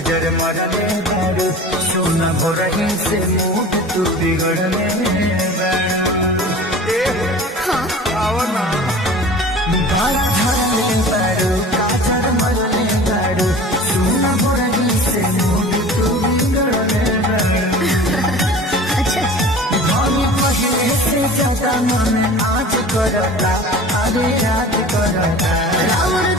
काजर मरले बारू सोना भोरही से मूड तू बिगड़ले आवना बारा धरले बारू काजर मरले बारू सोना भोरही से मूड तू बिगड़ले अच्छा भाभी पहले से ज्यादा मन आज करता अरे याद करता और